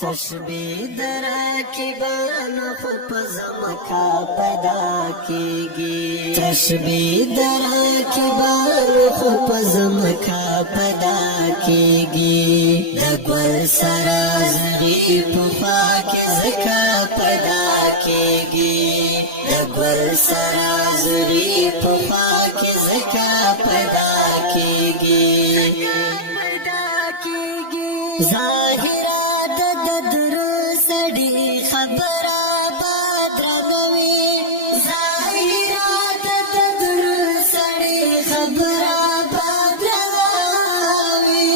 تشبیه دراکبانو خو په زمکا پیدا کیږي تشبیه دراکبانو خو په زمکا پیدا کیږي د ګل سره زری په خوا کې زکا پیدا کیږي د ګل سره زری په خوا کې زکا پیدا کیږي ظاهرا د درو سړي خبره بدرنوي ظاهرا د درو سړي خبره بدرنوي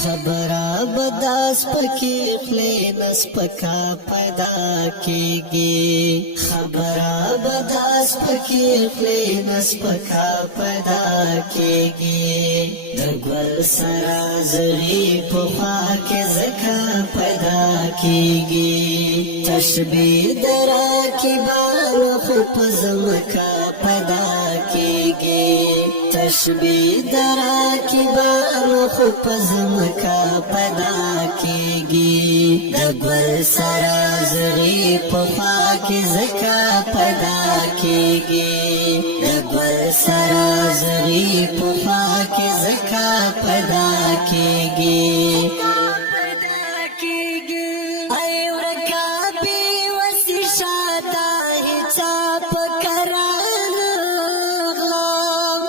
خبره بداس پکې خلې نس پکا پیدا کیږي خبره بداس پکې خلې نس پکا پیدا کیږي د ګل سره زری په خوا کې زکا پیدا کیږي تشبیه دراکبانو خو په زمکا پیدا کیږي تشبیه دراکبانو خو په زمکا پیدا کیږي د ګل سره زری په خوا کې زکا پیدا کیږي د ګل سره زری په خوا کې زکا پیدا کیږي ای ورکا بی وسی شاتا هیچا پکران غلام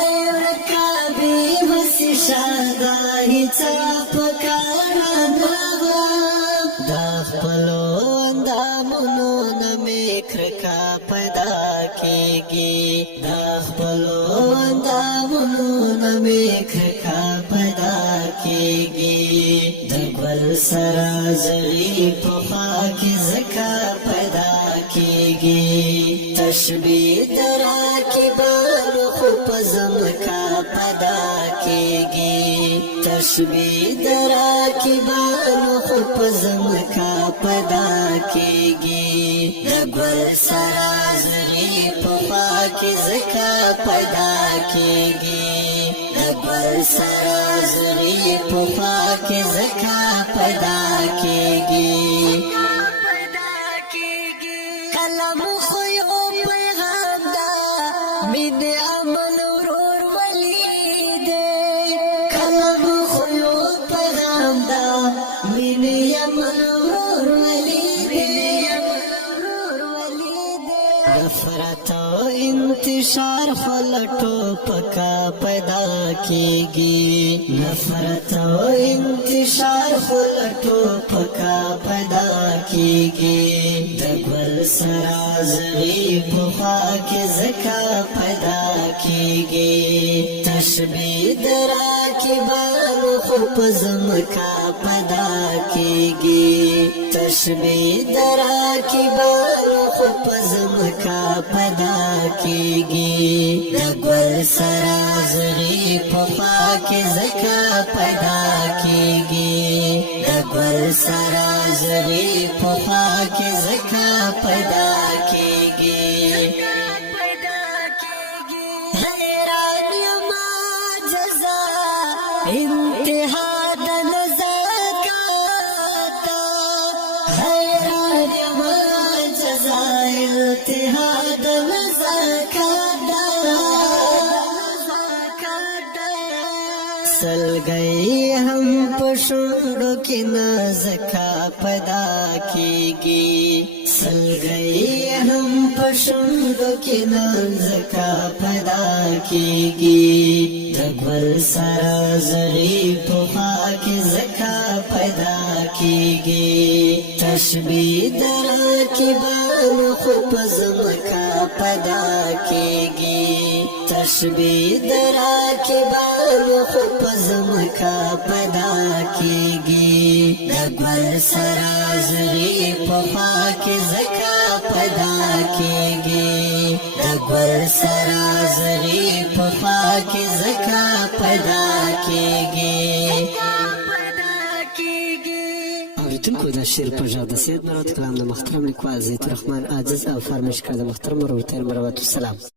ای ورکا بی وسی شاتا هیچا پکران غلام دا خپلو اندامونو نمی کرکا پیدا کیږي دا خپلو اندامونو نمی کرکا پیدا کیږي د ګل سره زری په خوا کې زکا پیدا کیږي تشبیه دراکبانو خو په زمکا پیدا کیږي تشبیه دراکبانو خو په زمکا پیدا کیږي د ګل سره زری په خوا کې زکا پیدا کیږي د ګل سره زری په خوا کې زکا پیدا کیږي کلم خو یو پیغام دا مین عمل ورور ولی دی کلم خو یو پیغام دا مین عمل ورور ولی دی نفرت او انتشار خلټو پکا پیدا کیږي نفرت او انتشار خلټو پکا پیدا کیږي د ګل سره زری په خوا کې زکا پیدا کیږي تشبیه دراکبانو خو په زمکا پیدا کیږي تشبیه دراکبانو خو په زمکا پیدا کیږي د ګل سره زری په خوا کې زکا پیدا کیږي د ګل سره زری په خوا کې زکا پیدا کیږي حیران یما جزا انتها د نزاکات حیران یما جزا انتها د سلګي هم پښوړو کې نازکا پیدا کیږي سلګي هم پښوړو کې نازکا پیدا کیږي د ګل سره زری په خوا کې زکا پیدا کیږي تشبیه دراکبانو خو په زمکا پیدا کیږي تشبیه دراکبانو خو په زمکا پیدا کیږي د ګل سره زری په خوا کې زکا پیدا کیږي د ګل سره زری په خوا کې زکا پیدا کیږي اوریدونکو دا شعر په ژبه د سید مراد کلام د محترم لیکوال زید الرحمن عاجز او فرمایش کړه د محترم روایت السلام